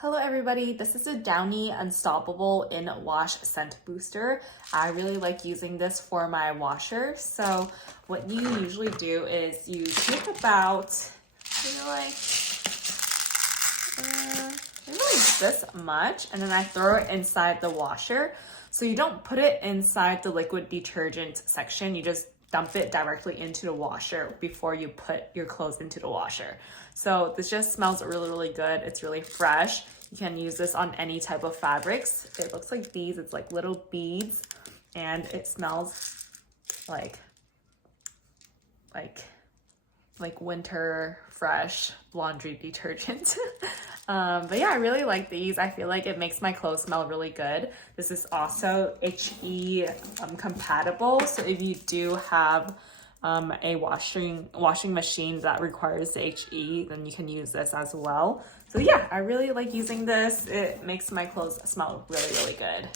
Hello everybody, this is a Downy Unstoppable in Wash Scent Booster. I really like using this for my washer. So what you usually do is you take about, maybe like this much, and then I throw it inside the washer. So you don't put it inside the liquid detergent section, you just dump it directly into the washer before you put your clothes into the washer. So this just smells really, really good. It's really fresh. You can use this on any type of fabrics. It looks like these, it's like little beads, and it smells like winter fresh laundry detergent. But yeah, I really like these. I feel like it makes my clothes smell really good. This is also HE compatible. So if you do have a washing machine that requires HE, then you can use this as well. So yeah, I really like using this. It makes my clothes smell really, really good.